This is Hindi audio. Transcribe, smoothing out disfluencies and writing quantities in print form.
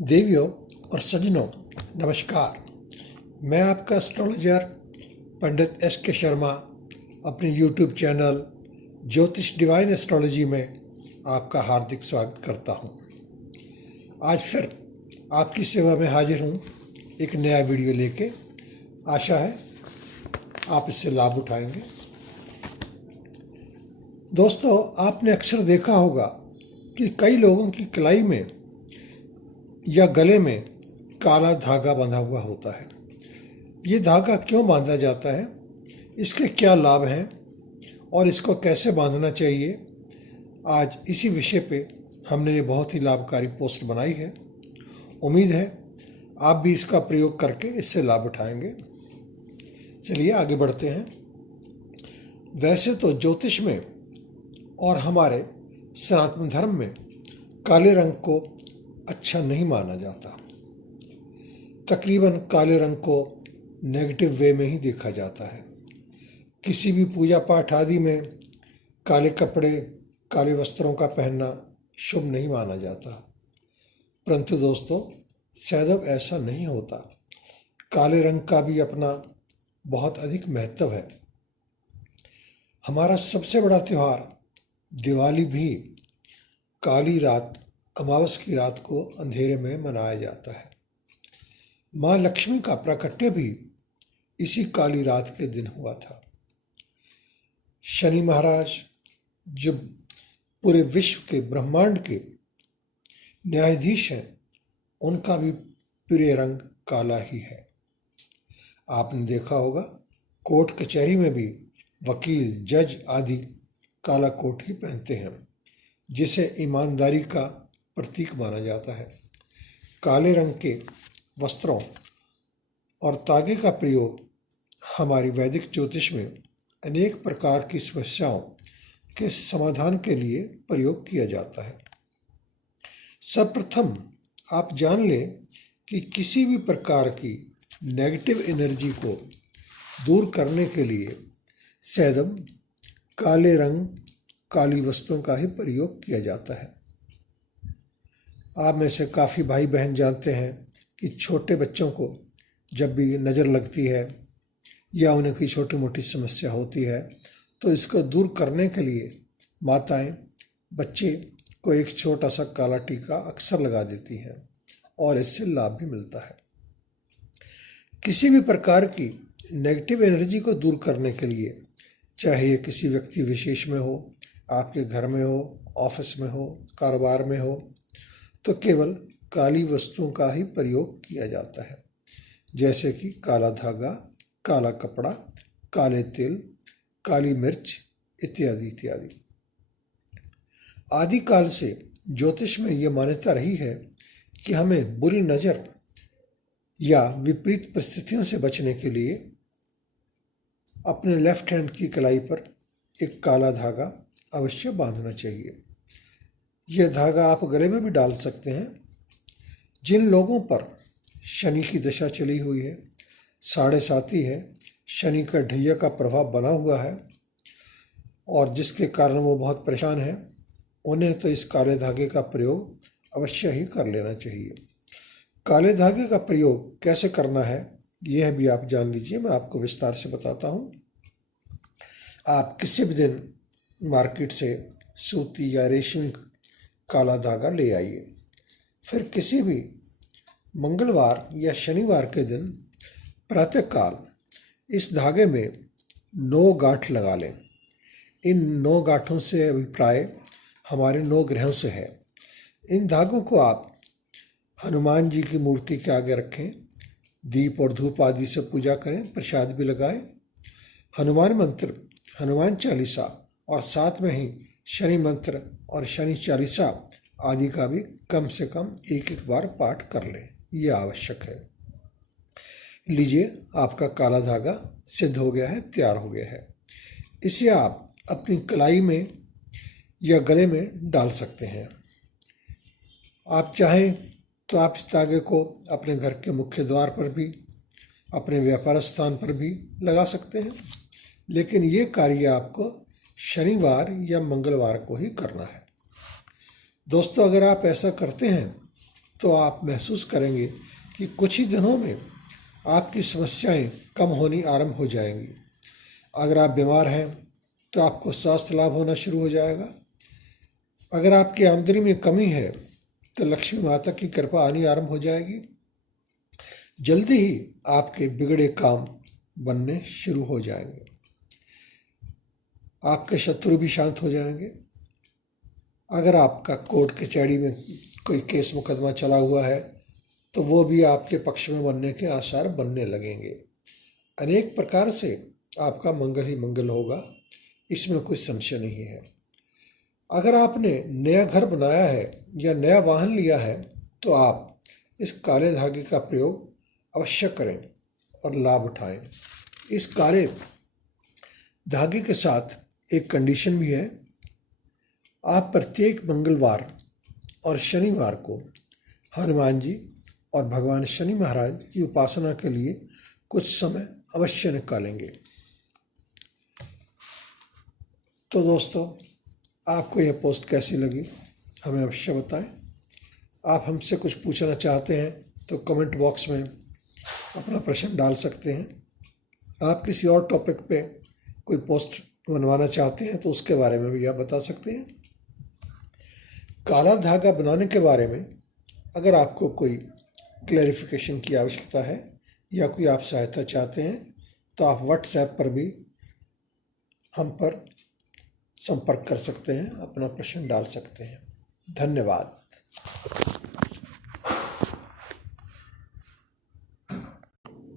देवियों और सज्जनों, नमस्कार। मैं आपका एस्ट्रोलॉजर पंडित S.K. शर्मा अपने YouTube चैनल ज्योतिष डिवाइन एस्ट्रोलॉजी में आपका हार्दिक स्वागत करता हूं। आज फिर आपकी सेवा में हाजिर हूं एक नया वीडियो लेके। आशा है आप इससे लाभ उठाएंगे। दोस्तों, आपने अक्सर देखा होगा कि कई लोगों की कलाई में या गले में काला धागा बंधा हुआ होता है। ये धागा क्यों बांधा जाता है, इसके क्या लाभ हैं और इसको कैसे बांधना चाहिए, आज इसी विषय पे हमने ये बहुत ही लाभकारी पोस्ट बनाई है। उम्मीद है आप भी इसका प्रयोग करके इससे लाभ उठाएंगे। चलिए आगे बढ़ते हैं। वैसे तो ज्योतिष में और हमारे सनातन धर्म में काले रंग को अच्छा नहीं माना जाता। तकरीबन काले रंग को नेगेटिव वे में ही देखा जाता है। किसी भी पूजा पाठ आदि में काले कपड़े, काले वस्त्रों का पहनना शुभ नहीं माना जाता। परंतु दोस्तों, सदैव ऐसा नहीं होता। काले रंग का भी अपना बहुत अधिक महत्व है। हमारा सबसे बड़ा त्यौहार दिवाली भी काली रात, अमावस की रात को अंधेरे में मनाया जाता है। माँ लक्ष्मी का प्राकट्य भी इसी काली रात के दिन हुआ था। शनि महाराज जो पूरे विश्व के, ब्रह्मांड के न्यायाधीश हैं, उनका भी प्रिय रंग काला ही है। आपने देखा होगा कोर्ट कचहरी में भी वकील, जज आदि काला कोट ही पहनते हैं, जिसे ईमानदारी का प्रतीक माना जाता है। काले रंग के वस्त्रों और तागे का प्रयोग हमारी वैदिक ज्योतिष में अनेक प्रकार की समस्याओं के समाधान के लिए प्रयोग किया जाता है। सर्वप्रथम आप जान लें कि किसी भी प्रकार की नेगेटिव एनर्जी को दूर करने के लिए सदैव काले रंग, काली वस्तुओं का ही प्रयोग किया जाता है। आप में से काफ़ी भाई बहन जानते हैं कि छोटे बच्चों को जब भी नज़र लगती है या उनकी छोटी मोटी समस्या होती है, तो इसको दूर करने के लिए माताएं बच्चे को एक छोटा सा काला टीका अक्सर लगा देती हैं और इससे लाभ भी मिलता है। किसी भी प्रकार की नेगेटिव एनर्जी को दूर करने के लिए, चाहे ये किसी व्यक्ति विशेष में हो, आपके घर में हो, ऑफिस में हो, कारोबार में हो, तो केवल काली वस्तुओं का ही प्रयोग किया जाता है, जैसे कि काला धागा, काला कपड़ा, काले तिल, काली मिर्च इत्यादि इत्यादि। आदिकाल से ज्योतिष में ये मान्यता रही है कि हमें बुरी नज़र या विपरीत परिस्थितियों से बचने के लिए अपने लेफ्ट हैंड की कलाई पर एक काला धागा अवश्य बांधना चाहिए। यह धागा आप गले में भी डाल सकते हैं। जिन लोगों पर शनि की दशा चली हुई है, 7.5 है, शनि का ढैया का प्रभाव बना हुआ है और जिसके कारण वो बहुत परेशान है, उन्हें तो इस काले धागे का प्रयोग अवश्य ही कर लेना चाहिए। काले धागे का प्रयोग कैसे करना है यह भी आप जान लीजिए, मैं आपको विस्तार से बताता हूँ। आप किसी भी दिन मार्केट से सूती या रेशमी काला धागा ले आइए। फिर किसी भी मंगलवार या शनिवार के दिन प्रातःकाल इस धागे में 9 गांठ लगा लें। इन 9 गांठों से अभिप्राय हमारे 9 ग्रहों से है। इन धागों को आप हनुमान जी की मूर्ति के आगे रखें, दीप और धूप आदि से पूजा करें, प्रसाद भी लगाएं। हनुमान मंत्र, हनुमान चालीसा और साथ में ही शनि मंत्र और शनि चालीसा आदि का भी कम से कम एक बार पाठ कर लें, यह आवश्यक है। लीजिए, आपका काला धागा सिद्ध हो गया है, तैयार हो गया है। इसे आप अपनी कलाई में या गले में डाल सकते हैं। आप चाहें तो आप इस धागे को अपने घर के मुख्य द्वार पर भी, अपने व्यापार स्थान पर भी लगा सकते हैं, लेकिन ये कार्य आपको शनिवार या मंगलवार को ही करना है। दोस्तों, अगर आप ऐसा करते हैं तो आप महसूस करेंगे कि कुछ ही दिनों में आपकी समस्याएं कम होनी आरंभ हो जाएंगी। अगर आप बीमार हैं तो आपको स्वास्थ्य लाभ होना शुरू हो जाएगा। अगर आपकी आमदनी में कमी है तो लक्ष्मी माता की कृपा आनी आरंभ हो जाएगी। जल्दी ही आपके बिगड़े काम बनने शुरू हो जाएंगे। आपके शत्रु भी शांत हो जाएंगे। अगर आपका कोर्ट कचहरी में कोई केस मुकदमा चला हुआ है तो वो भी आपके पक्ष में बनने के आसार बनने लगेंगे। अनेक प्रकार से आपका मंगल ही मंगल होगा, इसमें कोई संशय नहीं है। अगर आपने नया घर बनाया है या नया वाहन लिया है तो आप इस काले धागे का प्रयोग अवश्य करें और लाभ उठाएं। इस काले धागे के साथ एक कंडीशन भी है। आप प्रत्येक मंगलवार और शनिवार को हनुमान जी और भगवान शनि महाराज की उपासना के लिए कुछ समय अवश्य निकालेंगे। तो दोस्तों, आपको यह पोस्ट कैसी लगी हमें अवश्य बताएं। आप हमसे कुछ पूछना चाहते हैं तो कमेंट बॉक्स में अपना प्रश्न डाल सकते हैं। आप किसी और टॉपिक पे कोई पोस्ट बनवाना चाहते हैं तो उसके बारे में भी आप बता सकते हैं। काला धागा बनाने के बारे में अगर आपको कोई क्लैरिफिकेशन की आवश्यकता है या कोई आप सहायता चाहते हैं तो आप व्हाट्सएप पर भी हम पर संपर्क कर सकते हैं, अपना प्रश्न डाल सकते हैं। धन्यवाद।